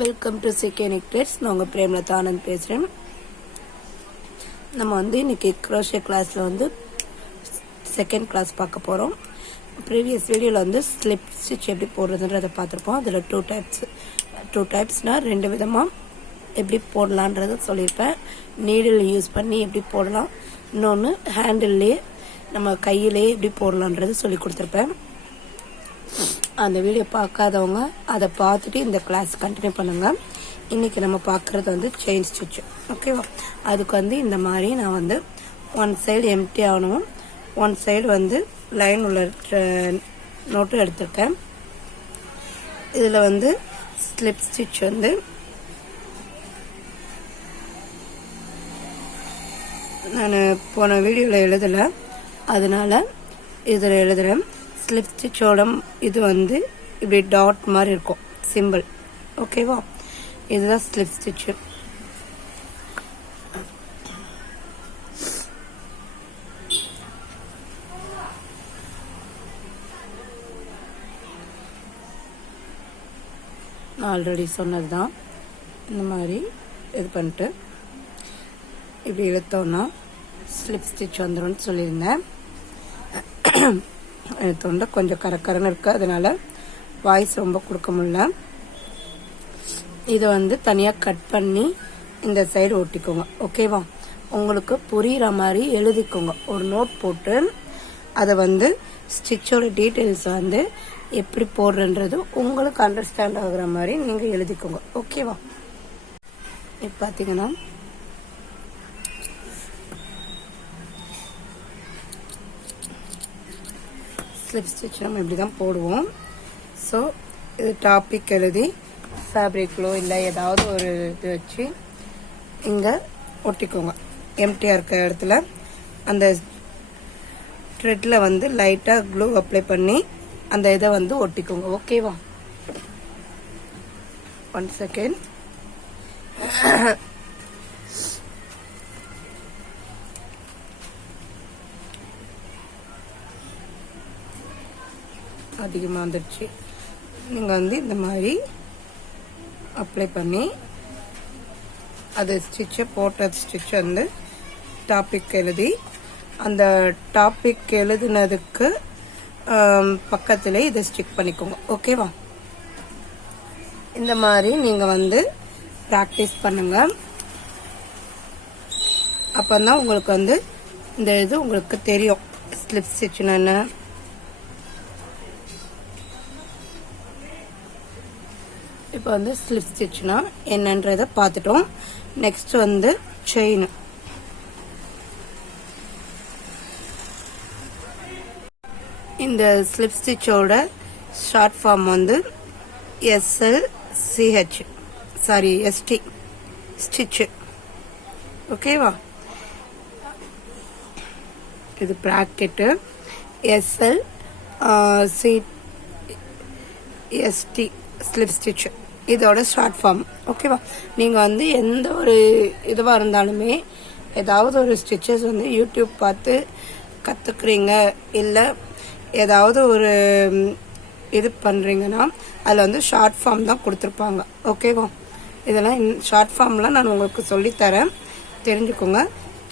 Welcome to சிகே necklets. நான் உங்கள் பிரேமலதா ஆனந்த் பேசுகிறேன். நம்ம இன்றைக்கி க்ரோஷே கிளாஸில் செகண்ட் கிளாஸ் பார்க்க போகிறோம். ப்ரீவியஸ் வீடியோவில் ஸ்லிப் ஸ்டிச் எப்படி போடுறதுன்றதை பார்த்துருப்போம். அதில் டூ டைப்ஸ்னால் ரெண்டு விதமாக எப்படி போடலான்றதை சொல்லியிருப்பேன். நீடில் யூஸ் பண்ணி எப்படி போடலாம், இன்னொன்று ஹேண்டில்லே நம்ம கையிலே எப்படி போடலான்றது சொல்லி கொடுத்துருப்பேன். அந்த வீடியோ பார்க்காதவங்க அதை பார்த்துட்டு இந்த கிளாஸ் கண்டினியூ பண்ணுங்கள். இன்றைக்கி நம்ம பார்க்குறது செயின் ஸ்டிச்சு. ஓகேவா? அதுக்கு இந்த மாதிரி நான் ஒன் சைடு எம்டி ஆகணும், ஒன் சைடு லைன் உள்ள நோட்டு எடுத்திருக்கேன். இதில் ஸ்லிப் ஸ்டிச் நான் போன வீடியோவில் எழுதலை, அதனால் இதில் எழுதுகிறேன். ஸ்லிப் ஸ்டிச்சோட இது இப்படி டாட் மாதிரி இருக்கும் சிம்பிள். ஓகேவா? இதுதான் ஸ்லிப் ஸ்டிச்சு. நான் ஆல்ரெடி சொன்னது தான். இந்த மாதிரி இது பண்ணிட்டு இப்படி இழுத்தோன்னா ஸ்லிப் ஸ்டிச் வந்துடும் சொல்லியிருந்தேன். தொண்டை கொஞ்சம் கரக்கரன்னு இருக்குது, அதனால வாய்ஸ் ரொம்ப கொடுக்க முடியல. இதை தனியாக கட் பண்ணி இந்த சைடு ஒட்டிக்கோங்க. ஓகேவா? உங்களுக்கு புரிகிற மாதிரி எழுதிக்கோங்க. ஒரு நோட் போட்டு அதை ஸ்டிச்சோட டீட்டெயில்ஸ் எப்படி போடுறன்றது உங்களுக்கு அண்டர்ஸ்டாண்ட் ஆகுற மாதிரி நீங்கள் எழுதிக்கோங்க. ஓகேவா? இப்போ பார்த்தீங்கன்னா ஸ்லிப் ஸ்டிச் நம்ம இப்படி தான் போடுவோம். ஸோ இது டாபிக் எழுதி ஃபேப்ரிக்லோ இல்லை ஏதாவது ஒரு இது வச்சு இங்கே ஒட்டிக்கோங்க. எம்டியாக இருக்க இடத்துல அந்த த்ரெட்டில் லைட்டாக க்ளூ அப்ளை பண்ணி அந்த இதை ஒட்டிக்கோங்க. ஓகேவா? 1 செகண்ட். அதிகமாக வந்துடுச்சு. நீங்கள் இந்த மாதிரி அப்ளை பண்ணி அது ஸ்டிச்சை போட்ட ஸ்டிச் டாபிக் எழுதி அந்த டாபிக் எழுதுனதுக்கு பக்கத்தில் இதை ஸ்டிக் பண்ணிக்கோங்க. ஓகேவா? இந்த மாதிரி நீங்கள் ப்ராக்டிஸ் பண்ணுங்கள். அப்போ தான் உங்களுக்கு இந்த இது உங்களுக்கு தெரியும் ஸ்லிப் ஸ்டிச்னா என்ன. இப்போ ஸ்லிப் ஸ்டிச்னா என்னன்றதை பார்த்துட்டோம். Next chain. இந்த ஸ்லிப் ஸ்டிச்சோட short form SLCH ST stitch. ஓகேவா? இது ப்ராக்கெட்டு SLCST ஸ்லிப் ஸ்டிச் இதோட ஷார்ட் ஃபார்ம். ஓகேவா? நீங்கள் எந்த ஒரு இதுவாக இருந்தாலுமே ஏதாவது ஒரு ஸ்டிச்சஸ் யூடியூப் பார்த்து கற்றுக்குறீங்க, இல்லை ஏதாவது ஒரு இது பண்ணுறீங்கன்னா அதில் ஷார்ட் ஃபார்ம் தான் கொடுத்துருப்பாங்க. ஓகேவா? இதெல்லாம் ஷார்ட் ஃபார்ம்லாம் நான் உங்களுக்கு சொல்லித்தரேன், தெரிஞ்சுக்கோங்க.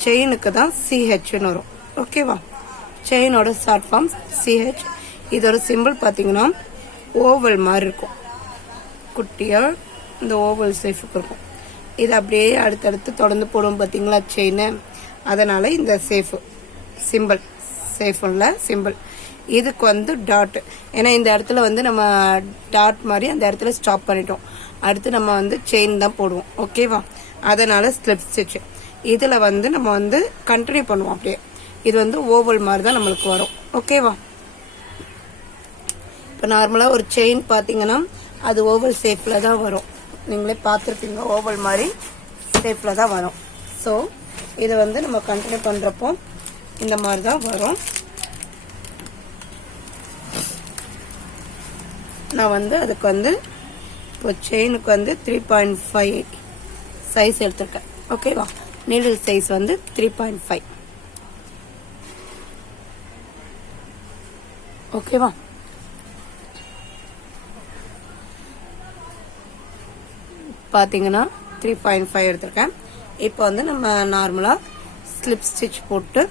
செயினுக்கு தான் CHன்னு வரும். ஓகேவா? செயினோட ஷார்ட் ஃபார்ம் CH. இதோட சிம்பிள் பார்த்தீங்கன்னா ஓவல் மாதிரி இருக்கும், குட்டியாக இந்த ஓவல் ஷேப்புக்கு இருக்கும். இது அப்படியே அடுத்தடுத்து தொடர்ந்து போடுவோம் பார்த்தீங்களா செயின். அதனால் இந்த சிம்பிள் சிம்பிள் இதுக்கு டாட். ஏன்னா இந்த இடத்துல நம்ம டாட் மாதிரி அந்த இடத்துல ஸ்டாப் பண்ணிட்டோம். அடுத்து நம்ம செயின் தான் போடுவோம். ஓகேவா? அதனால் ஸ்லிப் ஸ்டிச். இதில் நம்ம கண்டினியூ பண்ணுவோம் அப்படியே. இது ஓவல் மாதிரி தான் நம்மளுக்கு வரும். ஓகேவா? இப்போ நார்மலாக ஒரு செயின் பார்த்தீங்கன்னா அது ஓவல் ஷேப்பில் தான் வரும். நீங்களே பார்த்துருப்பீங்க, ஓவல் மாதிரி ஷேப்பில் தான் வரும். ஸோ இதை நம்ம கண்டினியூ பண்ணுறப்போ இந்த மாதிரி தான் வரும். நான் அதுக்கு இப்போ செயினுக்கு 3.5 சைஸ் எடுத்திருக்கேன். ஓகேவா? Needle size 3.5. ஓகேவா? பார்த்தீங்கன்னா 3.5 எடுத்திருக்கேன். இப்போ வந்து நம்ம நார்மலாக ஸ்லிப் ஸ்டிச் போட்டு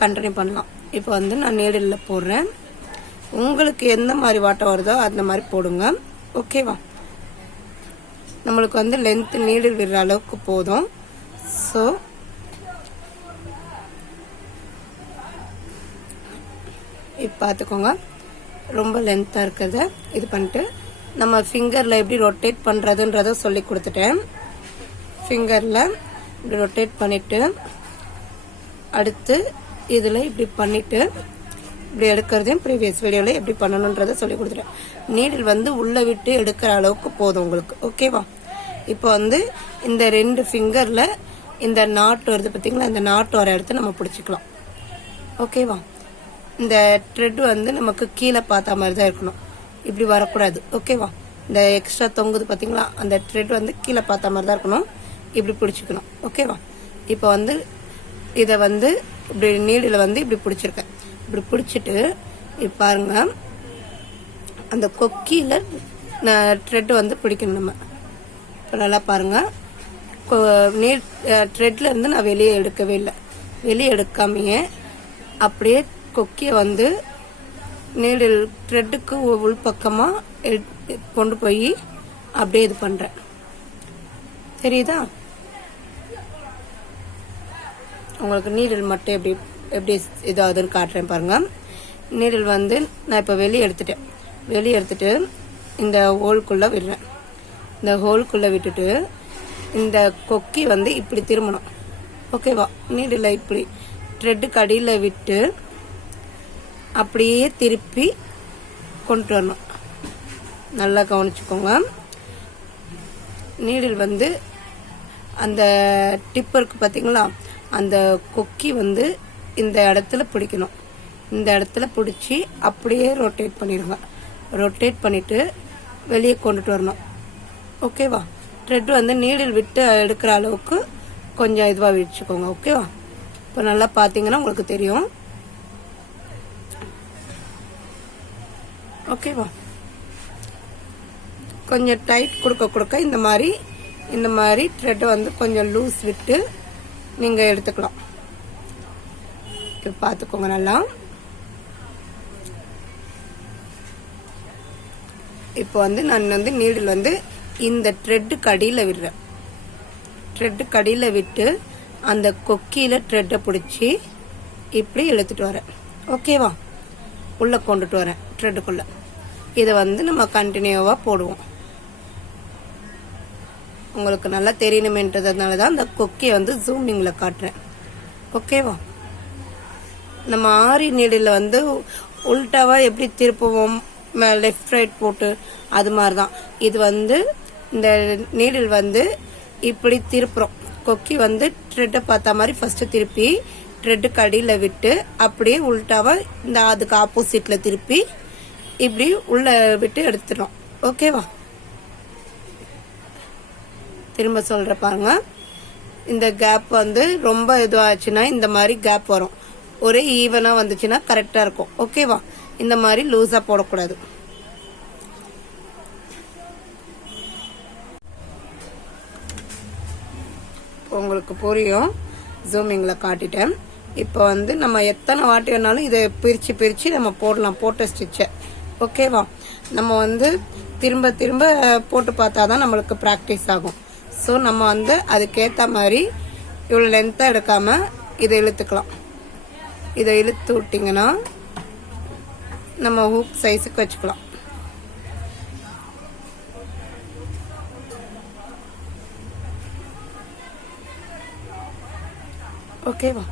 கண்டினியூ பண்ணலாம். இப்போ வந்து நான் நீடிலில் போடுறேன். உங்களுக்கு எந்த மாதிரி வாட்டம் வருதோ அந்த மாதிரி போடுங்க. ஓகேவா? நம்மளுக்கு வந்து லென்த் நீடில் விடுற அளவுக்கு போதும். ஸோ இப்போ பார்த்துக்கோங்க, ரொம்ப லென்த்தாக இருக்கிறத இது பண்ணிட்டு நம்ம ஃபிங்கரில் எப்படி ரொட்டேட் பண்ணுறதுன்றத சொல்லி கொடுத்துட்டேன். ஃபிங்கரில் இப்படி ரொட்டேட் பண்ணிவிட்டு அடுத்து இதில் இப்படி பண்ணிவிட்டு இப்படி எடுக்கிறதையும் ப்ரீவியஸ் வீடியோவில் எப்படி பண்ணணுன்றதை சொல்லி கொடுத்துட்டேன். நீடில் வந்து உள்ளே விட்டு எடுக்கிற அளவுக்கு போதும் உங்களுக்கு. ஓகேவா? இப்போ வந்து இந்த 2 ஃபிங்கரில் இந்த நாட்டு வருது பார்த்தீங்களா, இந்த நாட்டு வர இடத்த நம்ம பிடிச்சிக்கலாம். ஓகேவா? இந்த த்ரெட் வந்து நமக்கு கீழே பார்த்த மாதிரி தான் இருக்கணும், இப்படி வரக்கூடாது. ஓகேவா? இந்த எக்ஸ்ட்ரா தொங்குது பார்த்தீங்களா, அந்த த்ரெட் வந்து கீழே பார்த்த மாதிரி தான் இருக்கணும், இப்படி பிடிச்சிக்கணும். ஓகேவா? இப்போ வந்து இதை வந்து இப்படி நீடில் வந்து இப்படி பிடிச்சிருக்கேன். இப்படி பிடிச்சிட்டு இப்போ பாருங்க, அந்த கொக்கியில் த்ரெட் வந்து பிடிக்கணும் நம்ம. இப்போ நல்லா பாருங்கள், த்ரெட்ல இருந்து நான் வெளியே எடுக்கவே இல்லை. வெளியே எடுக்காமையே அப்படியே கொக்கியை வந்து நீடில் த்ரெட்டுக்கு உள்பக்கமாக கொண்டு போய் அப்படியே இது பண்ணுறேன். தெரியுதா? உங்களுக்கு நீடில் மட்டும் எப்படி இதாகுதுன்னு காட்டுறேன் பாருங்க. நீடில் வந்து நான் இப்போ வெளியே எடுத்துட்டேன். வெளியே எடுத்துட்டு இந்த ஹோல்குள்ளே விடுறேன். இந்த ஹோல்குள்ளே விட்டுட்டு இந்த கொக்கி வந்து இப்படி திரும்பணும். ஓகேவா? நீடில் இப்படி த்ரெட்டுக்கு அடியில் விட்டு அப்படியே திருப்பி கொண்டு வரணும். நல்லா கவனிச்சுக்கோங்க. நீடில் வந்து அந்த டிப் இருக்கு பார்த்தீங்களா, அந்த கொக்கி வந்து இந்த இடத்துல பிடிக்கணும். இந்த இடத்துல பிடிச்சி அப்படியே ரொட்டேட் பண்ணிடுங்க. ரொட்டேட் பண்ணிவிட்டு வெளியே கொண்டுட்டு வரணும். ஓகேவா? த்ரெட் வந்து நீடில் விட்டு எடுக்கிற அளவுக்கு கொஞ்சம் இதுவாக வச்சுக்கோங்க. ஓகேவா? இப்போ நல்லா பார்த்தீங்கன்னா உங்களுக்கு தெரியும். ஓகேவா? கொஞ்சம் டைட் கொடுக்க இந்த மாதிரி த்ரெட் வந்து கொஞ்சம் லூஸ் விட்டு நீங்கள் எடுத்துக்கலாம். இப்போ பார்த்துக்கோங்க நல்லா. இப்போ வந்து நான் வந்து நீடில் வந்து இந்த த்ரெட்டுக்கு அடியில் விடுறேன். த்ரெட்டுக்கு அடியில் விட்டு அந்த கொக்கியில் த்ரெட்டை பிடிச்சி இப்படி இழுத்துட்டு வரேன். ஓகேவா? உள்ளே கொண்டுட்டு வரேன் த்ரெட்டுக்குள்ளே. இதை வந்து நம்ம கண்டினியூவாக போடுவோம். உங்களுக்கு நல்லா தெரியணுமென்றதுனால தான் அந்த கொக்கியை வந்து ஜூமிங்கில் காட்டுறேன். ஓகேவா? நம்ம ஆரி நீடில் வந்து உல்டாவாக எப்படி திருப்புவோம், லெஃப்ட் ரைட் போட்டு, அது மாதிரி தான் இது வந்து இந்த நீடில் வந்து இப்படி திருப்புறோம். கொக்கி வந்து த்ரெட்டை பார்த்த மாதிரி ஃபஸ்ட்டு திருப்பி த்ரெட்டுக்கு அடியில் விட்டு அப்படியே உல்டாவாக இந்த அதுக்கு ஆப்போசிட்டில் திருப்பி இப்படி உள்ளே விட்டு எடுத்துடும். ஓகேவா? திரும்ப சொல்கிற பாருங்க. இந்த கேப் வந்து ரொம்ப இதுவாச்சுன்னா இந்த மாதிரி கேப் வரும். ஒரே ஈவனாக வந்துச்சுன்னா கரெக்டாக இருக்கும். ஓகேவா? இந்த மாதிரி லூஸாக போடக்கூடாது. உங்களுக்கு புரியும், ஜூமிங்கில் காட்டிட்டேன். இப்போ வந்து நம்ம எத்தனை வாட்டி வேணாலும் இதை பிரித்து நம்ம போடலாம், போட்ட ஸ்டிச்சை. ஓகேவா? நம்ம வந்து திரும்ப போட்டு பார்த்தா தான் நம்மளுக்கு ப்ராக்டிஸ் ஆகும். ஸோ நம்ம வந்து அதுக்கேற்ற மாதிரி இவ்வளோ லென்த்தாக எடுக்காமல் இதை இழுத்துக்கலாம். இதை இழுத்து விட்டிங்கன்னா நம்ம ஹூக் சைஸுக்கு வச்சுக்கலாம். ஓகேவா?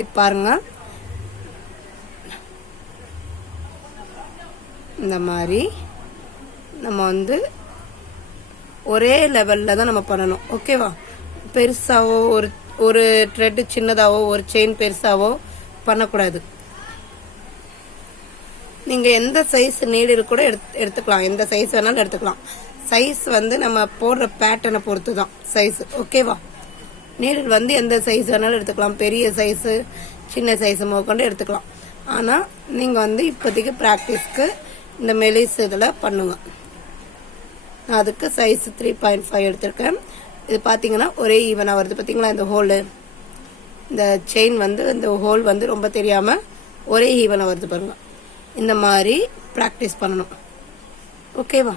இப்போ பாருங்க, இந்த மாதிரி நம்ம வந்து ஒரே லெவலில் தான் நம்ம பண்ணணும். ஓகேவா? பெருசாவோ ஒரு த்ரெட்டு சின்னதாவோ ஒரு செயின் பெருசாவோ பண்ணக்கூடாது. நீங்கள் எந்த சைஸ் நீடில் கூட எடுத்துக்கலாம், எந்த சைஸ் வேணாலும் எடுத்துக்கலாம். சைஸ் வந்து நம்ம போடுற பேட்டர்னை பொறுத்து தான் சைஸ். ஓகேவா? நீடில் வந்து எந்த சைஸ் வேணாலும் எடுத்துக்கலாம், பெரிய சைஸு சின்ன சைஸு கொண்டு எடுத்துக்கலாம். ஆனால் நீங்கள் வந்து இப்போதைக்கு ப்ராக்டிஸ்க்கு இந்த மெலிஸ் இதில் பண்ணுங்க. நான் அதுக்கு சைஸ் 3.5 எடுத்திருக்கேன். இது பார்த்தீங்கன்னா ஒரே ஈவனாக வருது. பார்த்தீங்களா இந்த ஹோலு, இந்த செயின் வந்து இந்த ஹோல் வந்து ரொம்ப தெரியாமல் ஒரே ஈவனாக வருது பாருங்க. இந்த மாதிரி ப்ராக்டிஸ் பண்ணணும். ஓகேவா?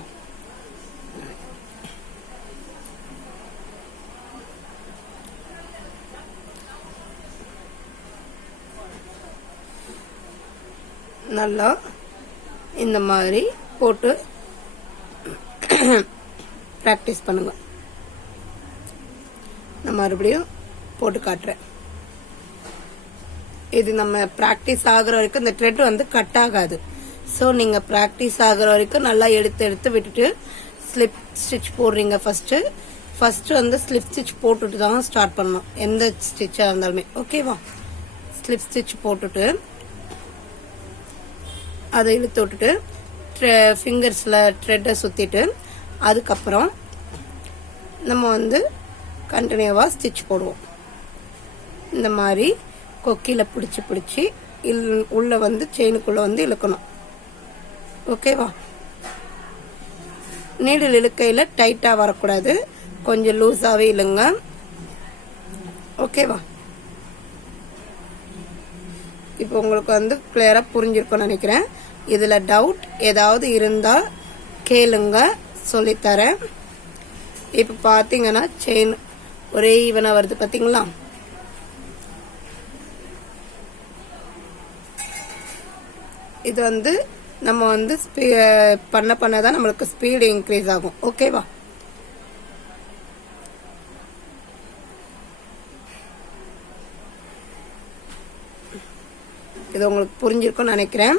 நல்லா இந்த மாதிரி போட்டு ப்ராக்டிஸ் பண்ணுங்க. நான் மறுபடியும் போட்டு காட்டுறேன். இது நம்ம ப்ராக்டிஸ் ஆகுற வரைக்கும் இந்த த்ரெட் வந்து கட் ஆகாது. ஸோ நீங்க ப்ராக்டிஸ் ஆகுற வரைக்கும் நல்லா எடுத்து விட்டுட்டு ஸ்லிப் ஸ்டிச் போடுறீங்க. ஃபர்ஸ்ட் வந்து ஸ்லிப் ஸ்டிச் போட்டுட்டு தான் ஸ்டார்ட் பண்ணணும், எந்த ஸ்டிச்சா இருந்தாலுமே. ஓகேவா? ஸ்லிப் ஸ்டிச் போட்டுட்டு அதை இழுத்து விட்டுட்டு ஃபிங்கர்ஸில் த்ரெட்டை சுற்றிட்டு அதுக்கப்புறம் நம்ம வந்து கண்டினியூவாக ஸ்டிச் போடுவோம். இந்த மாதிரி கொக்கியில் பிடிச்சி உள்ளே வந்து செயினுக்குள்ளே வந்து இழுக்கணும். ஓகேவா? நீடில் இழுக்கையில் டைட்டாக வரக்கூடாது, கொஞ்சம் லூஸாகவே இழுங்க. ஓகேவா? இப்போ உங்களுக்கு வந்து கிளியராக புரிஞ்சிருக்கும்னு நினைக்கிறேன். இதில் டவுட் ஏதாவது இருந்தால் கேளுங்க, சொல்லித்தரேன். இப்போ பார்த்தீங்கன்னா செயின் ஒரே ஈவனாக வருது. பார்த்தீங்களா? இது வந்து நம்ம வந்து பண்ணதான் நம்மளுக்கு ஸ்பீடு இன்க்ரீஸ் ஆகும். ஓகேவா? இது உங்களுக்கு புரிஞ்சிருக்கும்னு நினைக்கிறேன்.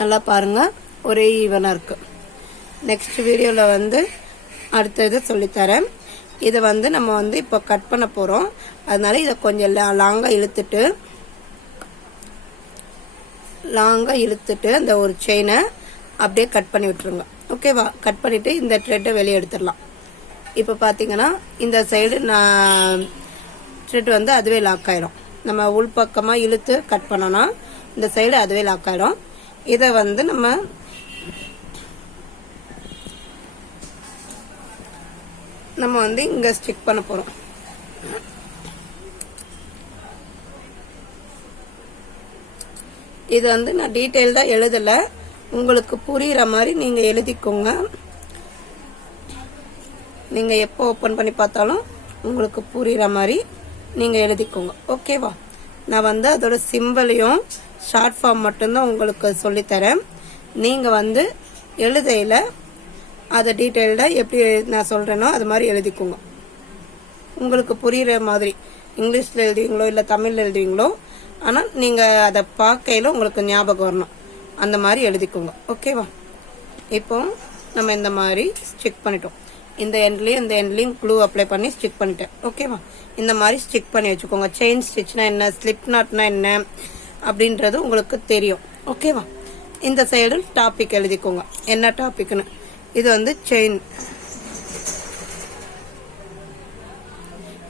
நல்லா பாருங்க, ஒரே ஈவனா இருக்கு. நெக்ஸ்ட் வீடியோல வந்து அடுத்தது சொல்லித்தரேன். இதை வந்து நம்ம வந்து இப்போ கட் பண்ண போறோம். அதனால இதை கொஞ்சம் லாங்கா இழுத்துட்டு அந்த ஒரு செயினை அப்படியே கட் பண்ணி விட்டுருங்க. ஓகேவா? கட் பண்ணிட்டு இந்த த்ரெட்டை வெளியே எடுத்துடலாம். இப்போ பார்த்தீங்கன்னா இந்த சைடு த்ரெட் வந்து அதுவே லாக் ஆயிடும். நம்ம உள்பக்கமாக இழுத்து கட் பண்ணோம்னா இந்த சைடு அதுவே லாக் ஆயிடும். இதை வந்து நம்ம வந்து இங்க ஸ்டிக் பண்ண போறோம். இது வந்து நான் டீட்டெயில் தான் எழுதல, உங்களுக்கு புரியுற மாதிரி நீங்க எழுதிக்கோங்க. நீங்க எப்போ ஓபன் பண்ணி பார்த்தாலும் உங்களுக்கு புரியுற மாதிரி நீங்க எழுதிக்கோங்க. ஓகேவா? நான் வந்து அதோட சிம்பிளையும் ஷார்ட் ஃபார்ம் மட்டும்தான் உங்களுக்கு சொல்லித்தரேன். நீங்க வந்து எழுதையில அதை டீட்டெயில்டா எப்படி நான் சொல்றேனோ அது மாதிரி எழுதிக்கோங்க. உங்களுக்கு புரியுற மாதிரி இங்கிலீஷ்ல எழுதுவீங்களோ இல்லை தமிழ்ல எழுதுவீங்களோ, ஆனால் நீங்கள் அதை பார்க்கையில உங்களுக்கு ஞாபகம் வரணும், அந்த மாதிரி எழுதிக்கோங்க. ஓகேவா? இப்போ நம்ம இந்த மாதிரி ஸ்டிக் பண்ணிட்டோம். இந்த எண்ட்லையும் க்ளூ அப்ளை பண்ணி ஸ்டிக் பண்ணிட்டேன். ஓகேவா? இந்த மாதிரி ஸ்டிக் பண்ணி வச்சுக்கோங்க. செயின் ஸ்டிச்னா என்ன, ஸ்லிப் நாட்னா என்ன அப்படின்றது உங்களுக்கு தெரியும். ஓகேவா? இந்த சைடு டாபிக் எழுதிக்கோங்க, என்ன டாபிக்னு. இது வந்து செயின்.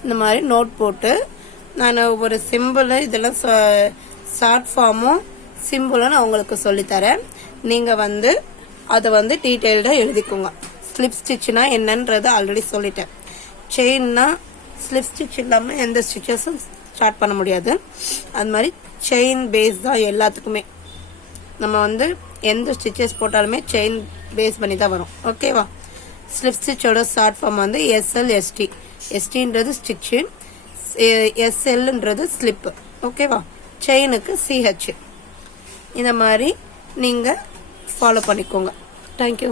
இந்த மாதிரி நோட் போட்டு நான் ஒரு சிம்பிள் இதெல்லாம் ஷார்ட் ஃபார்மும் சிம்பிளும் நான் உங்களுக்கு சொல்லித்தரேன். நீங்கள் வந்து அதை வந்து டீட்டெயில்டாக எழுதிக்கோங்க. ஸ்லிப் ஸ்டிச்னா என்னன்றது ஆல்ரெடி சொல்லிட்டேன். செயின்னா ஸ்லிப் ஸ்டிச் இல்லாமல் எந்த ஸ்டிச்சஸும் ஸ்டார்ட் பண்ண முடியாது. அது மாதிரி செயின் பேஸ் தான் எல்லாத்துக்குமே. நம்ம வந்து எந்த ஸ்டிச்சஸ் போட்டாலுமே செயின் பேஸ் பண்ணி தான் வரும். ஓகேவா? ஸ்லிப் ஸ்டிச்சோட ஷார்ட் ஃபார்ம் வந்து SLST. STன்றது ஸ்டிச்சு, SLன்றது ஸ்லிப்பு. ஓகேவா? செயினுக்கு CH. இந்த மாதிரி நீங்கள் ஃபாலோ பண்ணிக்கோங்க. தேங்க்யூ.